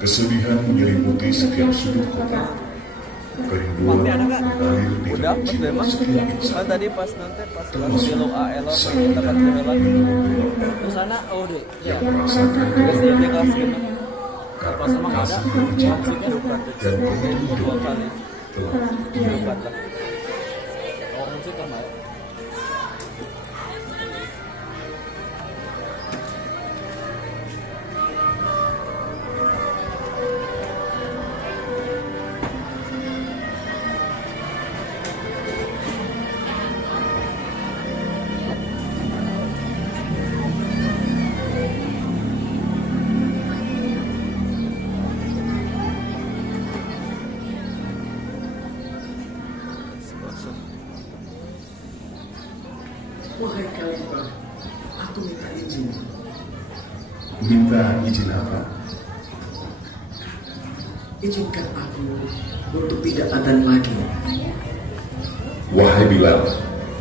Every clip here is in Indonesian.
Kesedihan menyelimuti setiap sudut kota. Kerinduan mengalir di Udah dalam pas jiwa memang setiap insan. kan tadi pas nanti pas kelas Termasuk Delo ALO sang kita kan kehelan Terus sana oh deh ya yang merasakan terus dia di kelas kehidupan genap karena Pas emang ada, kasih yang tercipta maksudnya bukan dan dua berhidup kali telah debat lah. oh musik kan mau Wahai khalifah, aku minta izin. minta izin apa? Izinkan aku untuk tidak adzan lagi. Wahai Bilal,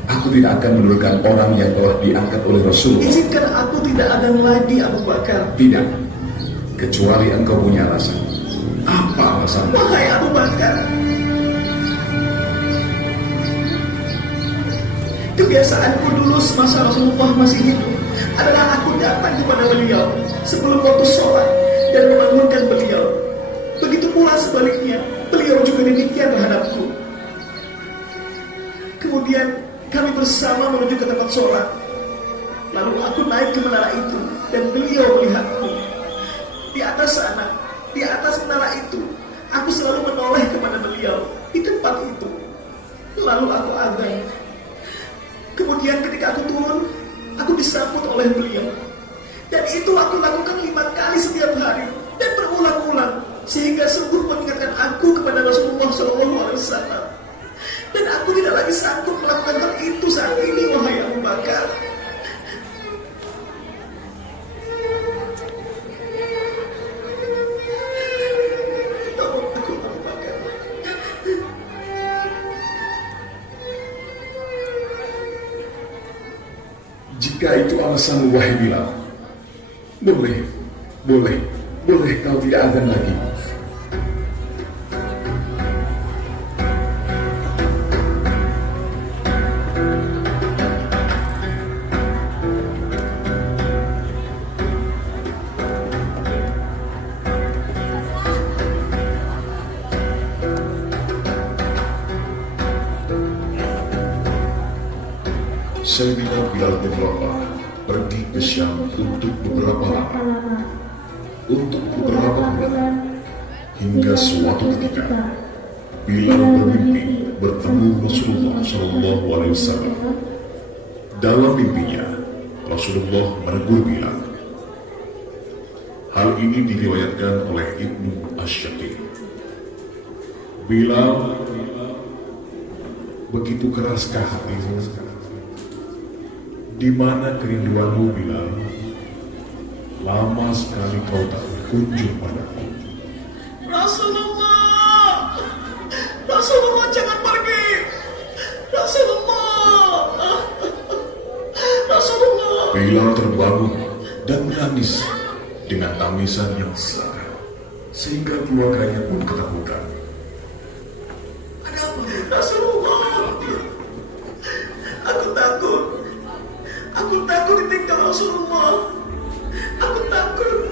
aku tidak akan menurunkan orang yang telah diangkat oleh Rasulullah. Izinkan aku tidak adzan lagi, Abu Bakar. Tidak, kecuali engkau punya alasan. Apa alasanmu? Wahai Abu Bakar, kebiasaanku dulu semasa Rasulullah masih hidup adalah aku datang kepada beliau sebelum waktu sholat dan membangunkan beliau. Begitu pula sebaliknya, beliau juga demikian terhadapku. Kemudian kami bersama menuju ke tempat sholat. Lalu aku naik ke menara itu dan beliau melihatku. Di atas sana, di atas menara itu, aku selalu menoleh kepada beliau di tempat itu. Lalu aku adzan. Kemudian ketika aku turun, aku disambut oleh beliau. Dan itu aku lakukan 5 kali setiap hari dan berulang-ulang sehingga sungguh mengingatkan aku kepada Rasulullah SAW. Dan aku tidak lagi sanggup melakukan hal itu saat ini, wahai Abu Bakar. Tolong aku, Abu Bakar. Jika itu alasan wahai Bilal, boleh kau tidak adzan lagi. Sayyidina Bilal bin Rabah pergi ke Syam untuk beberapa lama, untuk beberapa bulan, hingga suatu ketika Bilal bermimpi bertemu Rasulullah SAW. Dalam mimpinya, Rasulullah menegur Bilal. Hal ini diriwayatkan oleh Ibnu Asy-Syafi'i. Bilal, begitu keraskah hatimu? Di mana kerinduanmu, Bilal? Lama sekali kau tak berkunjung padaku. Rasulullah, Rasulullah jangan pergi. Rasulullah, Rasulullah. Bilal terbangun dan menangis dengan tangisan yang sangat, sehingga keluarganya pun ketakutan. Ada apa? Rasulullah, aku takut. Aku takut ditinggal Rasulullah. Aku takut.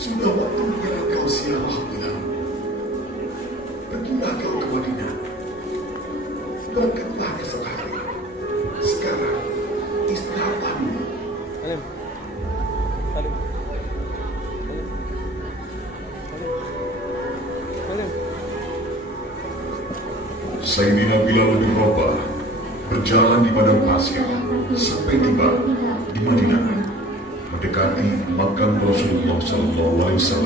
Sudah waktunya engkau siarah, Bilal. Pergilah kau ke Madinah. Berangkatlah esok hari. Sekarang istirahatlah dulu. Salim. Salim. Salim. Sayyidina Bilal bin Rabah berjalan di padang pasir sampai tiba di Madinah, mendekati makam Rasulullah SAW.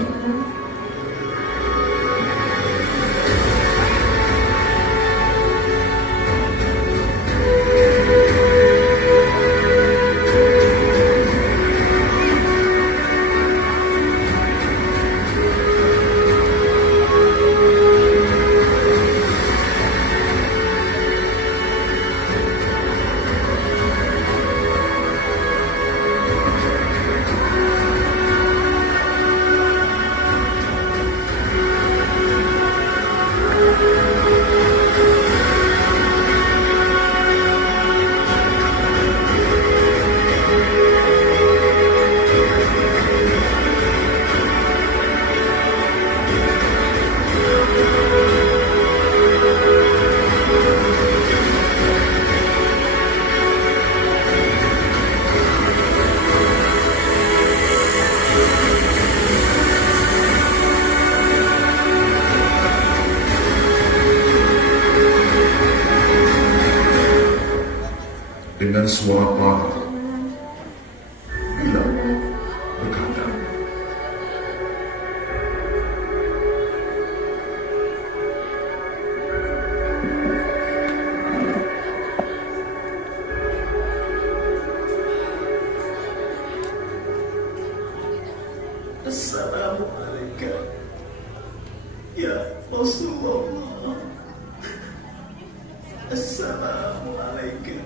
dengan suara parau. Bilal berkata, Assalamualaikum ya Rasulullah. Assalamualaikum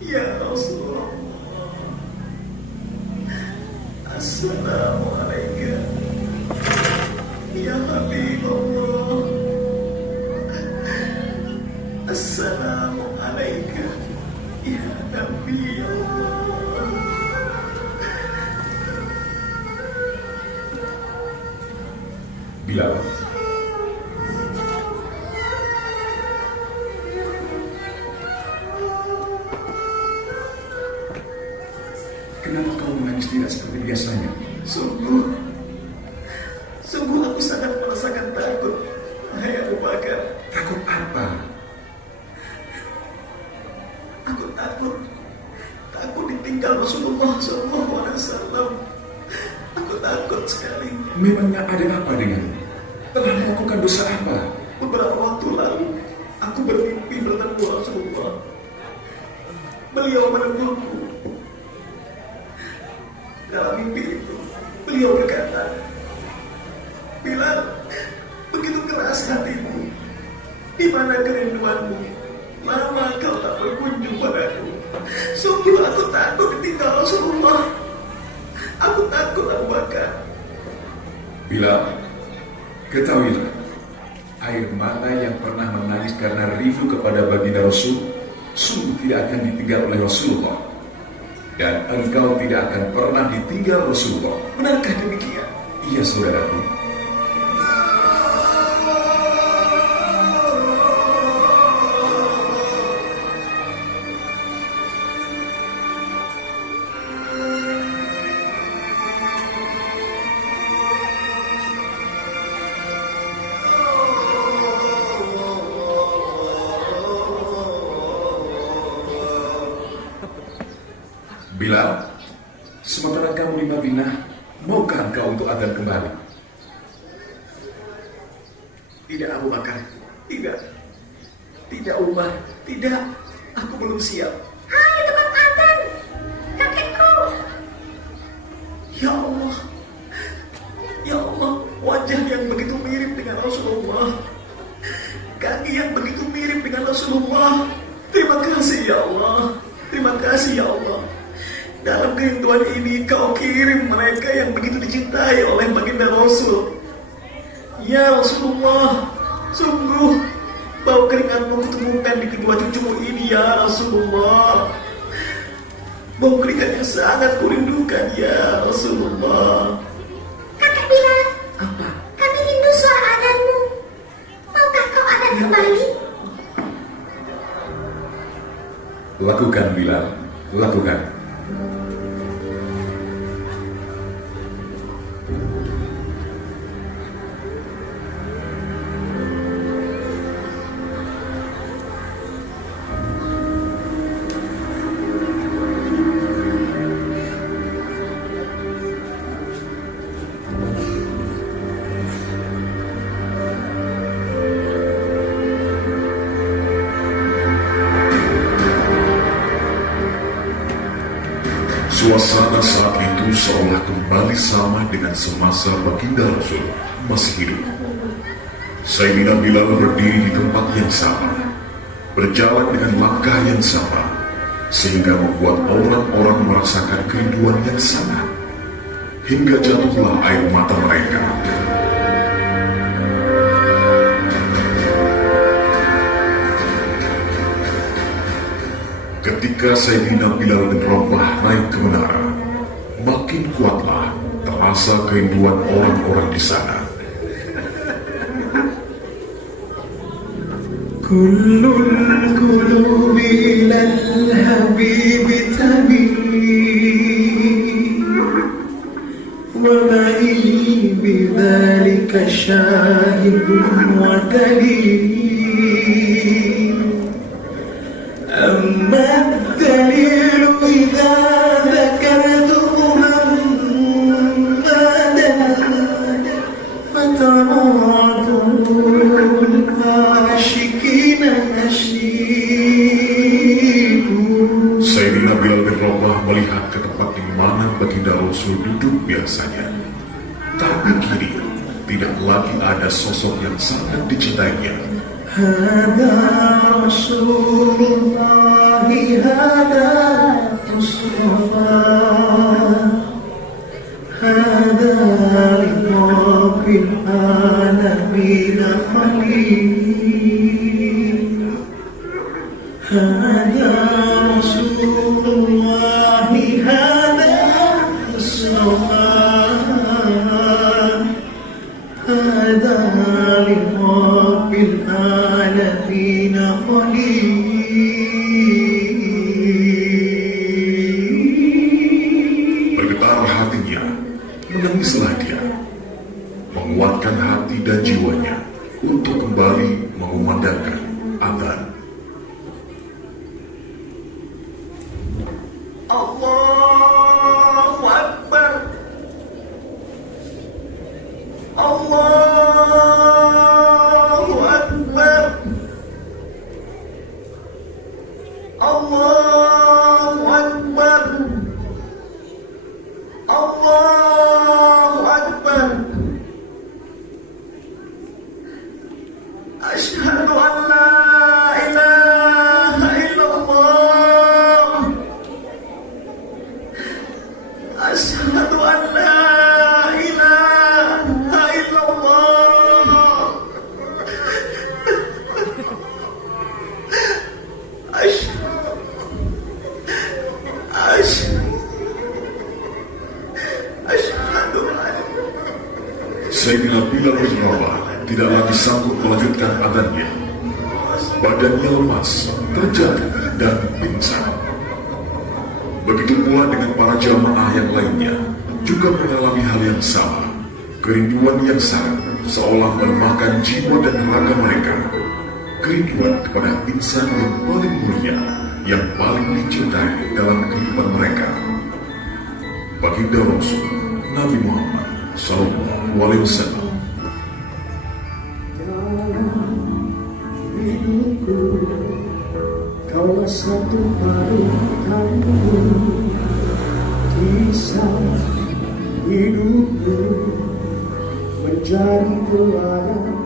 ya Rasulullah. Assalamualaikum ya Habibullah. Assalamualaikum ya Nabi Allah. Bilal, kenapa kau menangis tidak seperti biasanya? Sungguh aku sangat merasakan takut, hai Abu Bakar. Takut apa? Aku takut ditinggal Rasulullah SAW. Aku takut sekali. Memangnya ada apa denganmu? Telah melakukan dosa apa? Beberapa waktu lalu aku bermimpi bertemu Rasulullah. Beliau menegurku. Dalam mimpi itu beliau berkata, Bilal, begitu keras hatimu, di mana kerinduanmu? Lama kau tak berkunjung padaku. Sungguh aku takut ditinggal Rasulullah. Aku takut Abu Bakar. Bilal, ketahuilah, air mata yang pernah menangis karena rindu kepada baginda Rasul sungguh tidak akan ditinggal oleh Rasulullah, dan engkau tidak akan pernah ditinggal Rasulullah. Benarkah demikian? Iya saudaraku. Bilal, sementara kamu di Madinah, maukah engkau untuk adzan kembali? Tidak Abu Bakar. Tidak. Tidak Umar. Tidak. Aku belum siap. Hai tukang adzan, kakekku. Ya Allah. Ya Allah, wajah yang begitu mirip dengan Rasulullah. Kaki yang begitu mirip dengan Rasulullah. Terima kasih ya Allah. Terima kasih ya Allah. Dalam kerinduan ini kau kirim mereka yang begitu dicintai oleh baginda Rasul. Ya Rasulullah, sungguh bau keringatmu kutemukan di kedua cucumu ini ya Rasulullah. Bau keringat yang sangat kurindukan ya Rasulullah. Kakek Bilal, Apa? kami rindu suara adzanmu. Maukah kau adzan kembali? Lakukan Bilal, lakukan. Suasana saat itu seolah kembali sama dengan semasa baginda Rasul masih hidup. Sayyidina Bilal berdiri di tempat yang sama, berjalan dengan langkah yang sama, sehingga membuat orang-orang merasakan kerinduan yang sama, hingga jatuhlah air mata mereka. Ketika Sayyidina Bilal bin Rabah naik ke menara, makin kuatlah terasa kerinduan orang-orang di sana. Kullul qulubi ilal habibi tamil wa ma'i bidzalika syahidun wa dalil. أما melihat ke tempat di mana baginda Rasul duduk biasanya. Tapi kini tidak lagi ada sosok yang sangat dicintainya. Hada Rasulullah, hada Mustafa, hada Rabbil alamin khalil, hada Rasulullah, hada Mustafa, hada Rabbil alamin khalil. Bergetar hatinya, menangislah dia, menguatkan hati dan jiwanya untuk kembali mengumandangkan adzan. Allahu Akbar, Allahu Akbar, Allahu Akbar, Allahu Akbar. Asyhadu an la ilaha illallah, asyhadu an la ilaha illallah, asyhadu an. Sayyidina Bilal bin Rabah tidak lagi sanggup melanjutkan adzannya. Badannya lemas, terjatuh dan pingsan. Begitu pula dengan para jamaah yang lainnya, juga mengalami hal yang sama. Kerinduan yang sangat seolah melemahkan jiwa dan raga mereka. Kerinduan kepada insan yang paling mulia, yang paling dicintai dalam kehidupan mereka. Baginda Rasul Nabi Muhammad Sallallahu Alaihi Wasallam. Hidupku, kaulah satu parutanku, kisah hidupku menjadi teladan